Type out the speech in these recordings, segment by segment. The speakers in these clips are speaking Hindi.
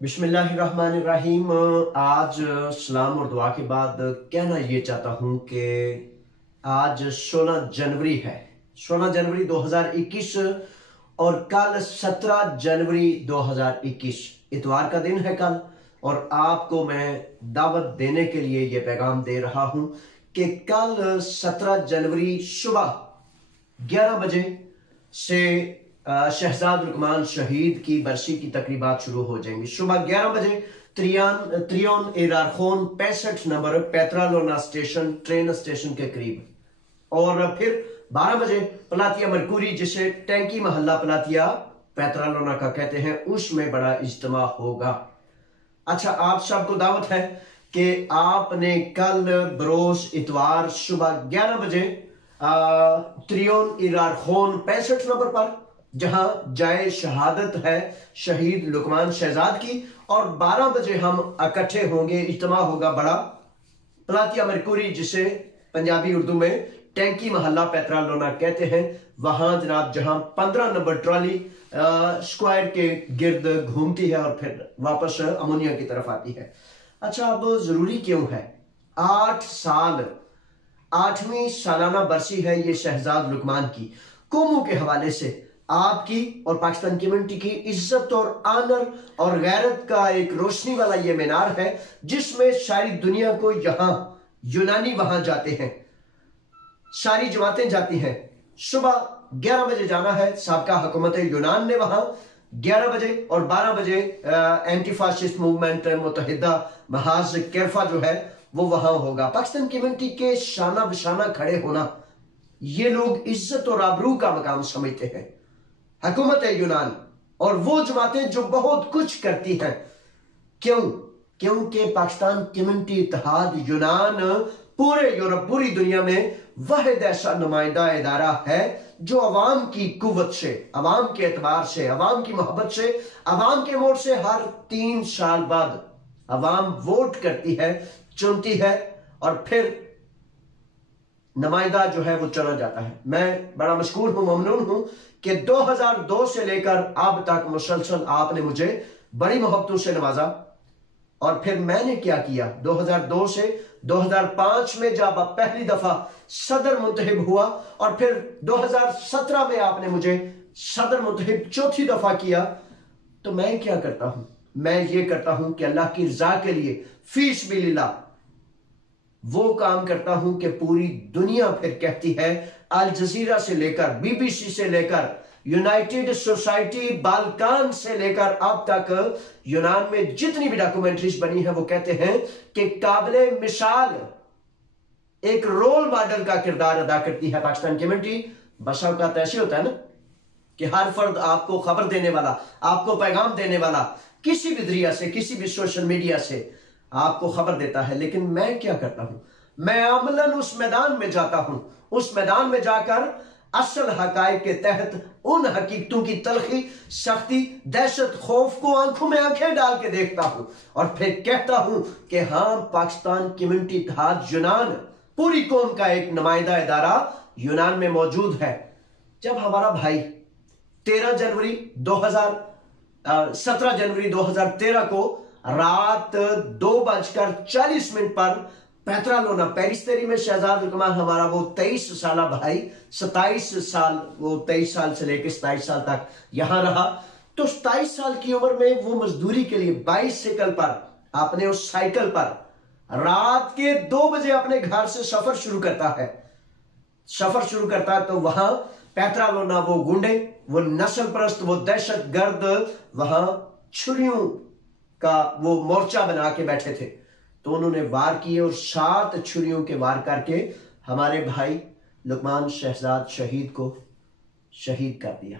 बिस्मिल्लाहिर्रहमानिर्रहीम। आज सलाम और दुआ के बाद कहना ये चाहता हूँ कि आज 16 जनवरी है, 16 जनवरी 2021 और कल 17 जनवरी 2021 इतवार का दिन है कल। और आपको मैं दावत देने के लिए ये पैगाम दे रहा हूँ कि कल 17 जनवरी सुबह 11 बजे से शहजाद लुकमान शहीद की बरसी की तकरीबात शुरू हो जाएंगी। सुबह 11 बजे त्रियोन इरारखोन 65 नंबर पेत्रालोना स्टेशन ट्रेन स्टेशन के करीब, और फिर 12 बजे पलातिया मरकुरी जिसे टैंकी मोहल्ला पलातिया पेत्रालोना का कहते हैं उसमें बड़ा इज्तिमा होगा। अच्छा, आप सबको दावत है कि आपने कल बरोज इतवार सुबह 11 बजे त्रियोन इरारखोन 65 नंबर पर जहां जाए शहादत है शहीद लुकमान शहजाद की, और 12 बजे हम इकट्ठे होंगे, इज्तिमा होगा बड़ा पलातिया मरकुरी जिसे पंजाबी उर्दू में टैंकी मोहल्ला पेत्रालोना कहते हैं, वहां जनाब जहां 15 नंबर ट्रॉली स्क्वायर के गिर्द घूमती है और फिर वापस अमोनिया की तरफ आती है। अच्छा, अब जरूरी क्यों है? 8 साल 8वीं सालाना बरसी है ये शहजाद लुकमान की। कौमों के हवाले से आपकी और पाकिस्तान कम्युनिटी की इज्जत और आनर और गैरत का एक रोशनी वाला ये मीनार है जिसमें सारी दुनिया को, यहां यूनानी वहां जाते हैं, सारी जमातें जाती हैं। सुबह 11 बजे जाना है, साबका हुकूमत यूनान ने वहां 11 बजे और 12 बजे एंटी फासिस्ट मूवमेंट मुत्तहिदा महाज कैरफा जो है वो वहां होगा। पाकिस्तान कम्युनिटी के शाना बशाना खड़े होना ये लोग इज्जत और आबरू का मकाम समझते हैं, हुकूमत यूनान और वो जमातें जो बहुत कुछ करती हैं। क्यों? क्योंकि पाकिस्तान कम्युनिटी इत्तेहाद यूनान पूरे यूरोप पूरी दुनिया में वाहिद ऐसा नुमाइंदा इदारा है जो अवाम की कुव्वत से, अवाम के एतबार से, अवाम की मोहब्बत से, अवाम के वोट से हर 3 साल बाद अवाम वोट करती है, चुनती है और फिर नुमाइंदा जो है वो चला जाता है। मैं बड़ा मशकूर हूं, ममनून हूं कि 2002 से लेकर अब तक मुसलसल आपने मुझे बड़ी मोहब्बतों से नवाजा। और फिर मैंने क्या किया, 2002 से 2005 में जब पहली दफा सदर मुंतखब हुआ और फिर 2017 में आपने मुझे सदर मुंतखब चौथी दफा किया, तो मैं क्या करता हूं? मैं ये करता हूं कि अल्लाह की रजा के लिए फी सबिलिल्लाह वो काम करता हूं कि पूरी दुनिया फिर कहती है, अल जजीरा से लेकर बीबीसी से लेकर यूनाइटेड सोसाइटी बाल्कान से लेकर अब तक यूनान में जितनी भी डॉक्यूमेंट्रीज बनी है वो कहते हैं कि काबिले मिसाल एक रोल मॉडल का किरदार अदा करती है पाकिस्तान कम्युनिटी। बस औकात ऐसे होता है ना कि हर फर्द आपको खबर देने वाला, आपको पैगाम देने वाला किसी भी जरिया से, किसी भी सोशल मीडिया से आपको खबर देता है, लेकिन मैं क्या करता हूं? मैं अमलन उस मैदान में जाता हूं, उस मैदान में जाकर असल हकायक के तहत उन हकीकतों की तलखी, सख्ती, दहशत, खौफ को आंखों में आंखें डाल के देखता हूं और फिर कहता हूं कि हां, पाकिस्तान कम्युनिटी इत्तेहाद यूनान पूरी कौम का एक नुमाइंदा इदारा यूनान में मौजूद है। जब हमारा भाई 17 जनवरी 2013 को रात 2:40 पर पेत्रालोना पेरिस्तेरी में शहजाद लुकमान हमारा वो 23 साल भाई 27 साल, वो 23 साल से लेकर 27 साल तक यहां रहा। तो 27 साल की उम्र में वो मजदूरी के लिए 22 साइकिल पर, आपने उस साइकिल पर रात के 2 बजे अपने घर से सफर शुरू करता है। तो वहां पेत्रालोना वो गुंडे, वो नस्ल परस्त, वो दहशत गर्द वहां छुरियों का वो मोर्चा बना के बैठे थे। तो उन्होंने वार किए और 7 छुरियों के वार करके हमारे भाई लुकमान शहजाद शहीद को शहीद कर दिया।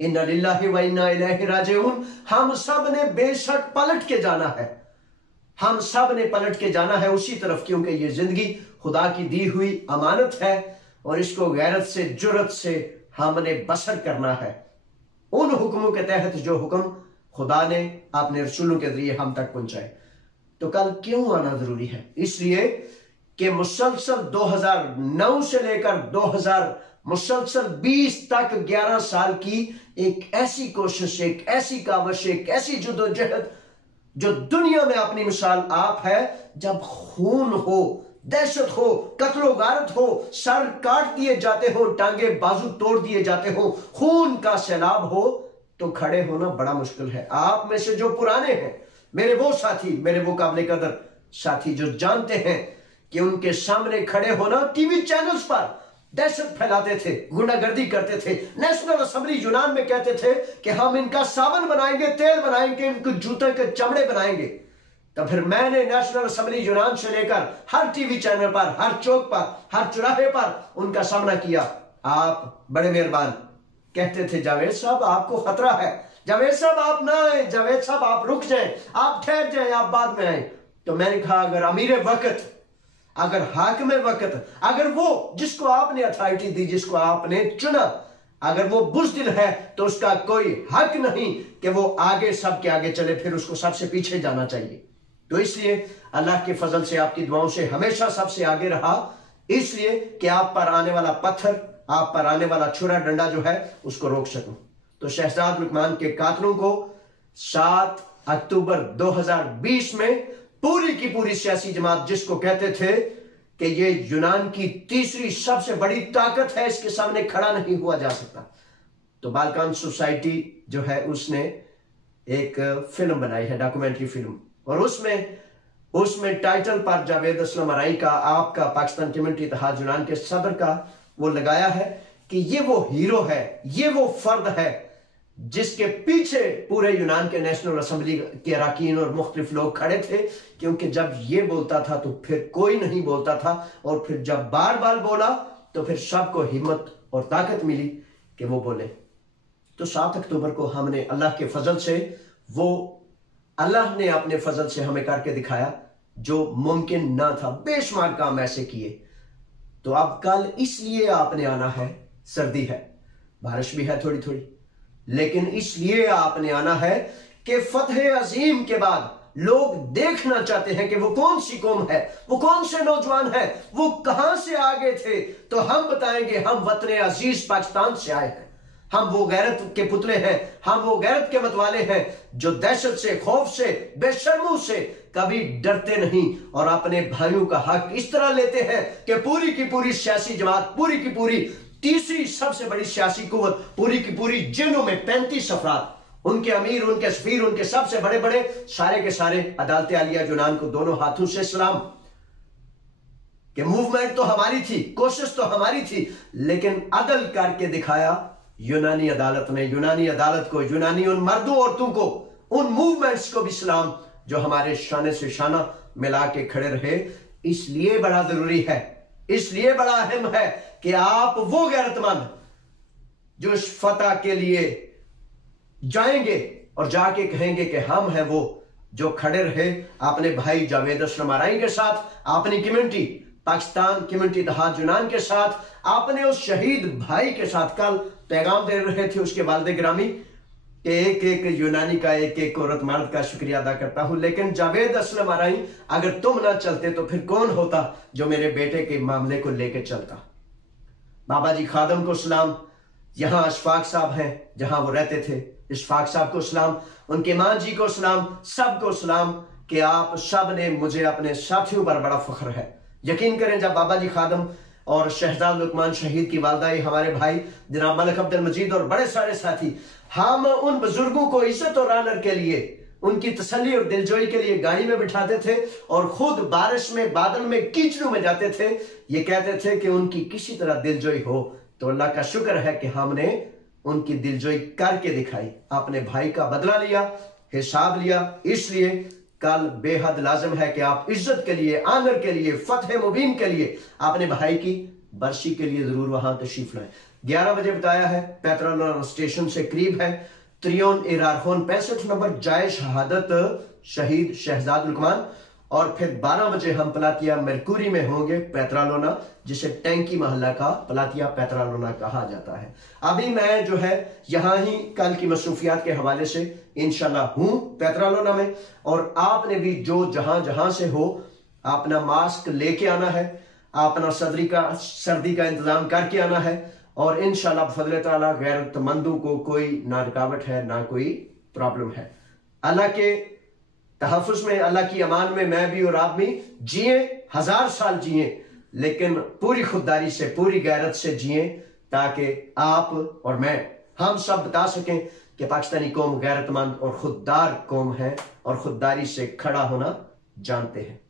इन्ना लिल्लाहि व इन्ना इलैहि राजिऊन। हम सब ने बेशक पलट के जाना है, हम सब ने पलट के जाना है उसी तरफ, क्योंकि ये जिंदगी खुदा की दी हुई अमानत है और इसको गैरत से, जुर्रत से हमने बसर करना है उन हुक्मों के तहत जो हुक्म खुदा ने अपने रसूलों के जरिए हम तक पहुंचाए। तो कल क्यों आना जरूरी है? इसलिए कि मुसलसल 2009 से लेकर मुसलसल 20 तक 11 साल की एक ऐसी कोशिश, एक ऐसी कावश, एक ऐसी जुदोजहद जो दुनिया में अपनी मिसाल आप है। जब खून हो, दहशत हो, कत्लो गारत हो, सर काट दिए जाते हो, टांगे बाजू तोड़ दिए जाते हो, खून का सैलाब हो, तो खड़े होना बड़ा मुश्किल है। आप में से जो पुराने हैं, मेरे वो साथी, मेरे वो काबिल कदर साथी जो जानते हैं कि उनके सामने खड़े होना, टीवी चैनल्स पर दहशत फैलाते थे, गुंडागर्दी करते थे, नेशनल असेंबली यूनान में कहते थे कि हम इनका साबुन बनाएंगे, तेल बनाएंगे, इनके जूते के चमड़े बनाएंगे। तो फिर मैंने नेशनल असेंबली यूनान से लेकर हर टीवी चैनल पर, हर चौक पर, हर चौराहे पर उनका सामना किया। आप बड़े मेहरबान, कहते थे जावेद साहब आपको खतरा है, जावेद साहब आप ना आए, जावेद साहब आप रुक जाएं, आप ठहर जाएं, आप बाद में आए। तो मैंने कहा अगर अमीर वक्त, अगर हाकिम वक्त, अगर वो जिसको आपने अथॉरिटी दी, जिसको आपने चुना, अगर वो बुज़दिल है तो उसका कोई हक नहीं कि वो आगे सबके आगे चले, फिर उसको सबसे पीछे जाना चाहिए। तो इसलिए अल्लाह के फजल से, आपकी दुआओं से हमेशा सबसे आगे रहा, इसलिए कि आप पर आने वाला पत्थर, आप पर आने वाला छुरा डंडा जो है उसको रोक सकूं। तो शहजाद लुकमान के कातलों को 7 अक्टूबर 2020 में पूरी की पूरी सियासी जमात, जिसको कहते थे कि ये यूनान की तीसरी सबसे बड़ी ताकत है, इसके सामने खड़ा नहीं हुआ जा सकता, तो बालकान सोसाइटी जो है उसने एक फिल्म बनाई है, डॉक्यूमेंट्री फिल्म, और उसमें टाइटल पर जावेद असलम अराई का, आपका, पाकिस्तान कम्युनिटी इत्तेहाद यूनान के सदर का वो लगाया है कि ये वो हीरो है, ये वो फर्द है जिसके पीछे पूरे यूनान के नेशनल असेंबली के अरकान और मुख्तलिफ लोग खड़े थे, क्योंकि जब ये बोलता था तो फिर कोई नहीं बोलता था, और फिर जब बार बार बोला तो फिर सबको हिम्मत और ताकत मिली कि वो बोले। तो 7 अक्टूबर को हमने अल्लाह के फजल से, वो अल्लाह ने अपने फजल से हमें करके दिखाया जो मुमकिन ना था, बेशुमार काम ऐसे किए। तो अब कल इसलिए आपने आना है, सर्दी है, बारिश भी है थोड़ी थोड़ी, लेकिन इसलिए आपने आना है कि फतह अजीम के बाद लोग देखना चाहते हैं कि वो कौन सी कौम है, वो कौन से नौजवान है, वो कहां से आगे थे। तो हम बताएंगे हम वतन अजीज पाकिस्तान से आए हैं, हम वो गैरत के पुतले हैं, हम वो गैरत के मतवाले हैं जो दहशत से, खौफ से, बेशर्मों से कभी डरते नहीं, और अपने भाइयों का हक इस तरह लेते हैं कि पूरी की पूरी सियासी जमात, पूरी की पूरी तीसरी सबसे बड़ी सियासी कुव्वत, पूरी की पूरी जेलों में 35 अफराद, उनके अमीर, उनके सफीर, उनके सबसे बड़े बड़े, सारे के सारे अदालत आलिया यूनान को दोनों हाथों से सलाम। कि मूवमेंट तो हमारी थी, कोशिश तो हमारी थी, लेकिन अदल करके दिखाया यूनानी अदालत ने, यूनानी अदालत को, यूनानी उन मर्दों औरतों को, उन मूवमेंट्स को भी सलाम जो हमारे शाने से शाना मिला के खड़े रहे। इसलिए बड़ा जरूरी है, इसलिए बड़ा अहम है कि आप वो गैरतमंद जो इस फतह के लिए जाएंगे और जाके कहेंगे कि हम हैं वो जो खड़े रहे अपने भाई जावेद असलम अराई के साथ, अपनी कम्युनिटी, पाकिस्तान कम्युनिटी इत्तेहाद यूनान के साथ, आपने उस शहीद भाई के साथ। कल पैगाम दे रहे थे उसके वालिद गिरामी कि एक एक यूनानी का, एक एक औरत मर्द का शुक्रिया अदा करता हूं, लेकिन जावेद असलम अराई अगर तुम ना चलते तो फिर कौन होता जो मेरे बेटे के मामले को लेकर चलता। बाबा जी खादम को सलाम, यहां अशफाक साहब हैं जहां वो रहते थे, इशफाक साहब को सलाम, उनके मां जी को सलाम, सबको सलाम कि आप सब ने, मुझे अपने साथियों पर बड़ा फख्र है। यकीन करें जब बाबा जी खादम और शहजाद लुकमान शहीद की वालदा, हमारे भाई जनाब मलिक अब्दुल मजीद और बड़े सारे साथी, हम उन बुजुर्गों को इज्जत और आनर के लिए, उनकी तसल्ली और दिलजोई के लिए गाड़ी में बिठाते थे और खुद बारिश में, बादल में, कीचड़ों में जाते थे। ये कहते थे कि उनकी किसी तरह दिलजोई हो। तो अल्लाह का शुक्र है कि हमने उनकी दिलजोई करके दिखाई, अपने भाई का बदला लिया, हिसाब लिया। इसलिए कल बेहद लाजिम है कि आप इज्जत के लिए, आनर के लिए, फतह मुबीन के लिए, अपने भाई की बरसी के लिए जरूर वहां तशरीफ लाएं। 11 बजे बताया है, पेट्रोल स्टेशन से करीब है, त्रियोन इरारखोन 65 नंबर, जाए शहादत शहीद शहजाद लुकमान। और फिर 12 बजे हम पलातिया मरकुरी में होंगे, पैतरालोना, जिसे टैंकी मोहल्ला का पलातिया पैतरालोना कहा जाता है। अभी मैं जो है यहां ही कल की मसरूफियात के हवाले से इंशाल्लाह हूं पैतरालोना में, और आपने भी जो जहां जहां से हो अपना मास्क लेके आना है, अपना सर्दी का इंतजाम करके आना है, और इंशाल्लाह फजल ताला गैरतमंदों को कोई ना रुकावट है ना कोई प्रॉब्लम है। अल्लाह के तहफ़्फ़ुज़ में, अल्लाह की अमान में मैं भी और आप भी जिए, 1000 साल जिए, लेकिन पूरी खुददारी से, पूरी गैरत से जिए, ताकि आप और मैं, हम सब बता सकें कि पाकिस्तानी कौम गैरतमंद और खुददार कौम है और खुददारी से खड़ा होना जानते हैं।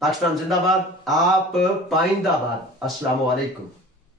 पाकिस्तान जिंदाबाद, आप पाइंदाबाद। अस्सलामु अलैकुम।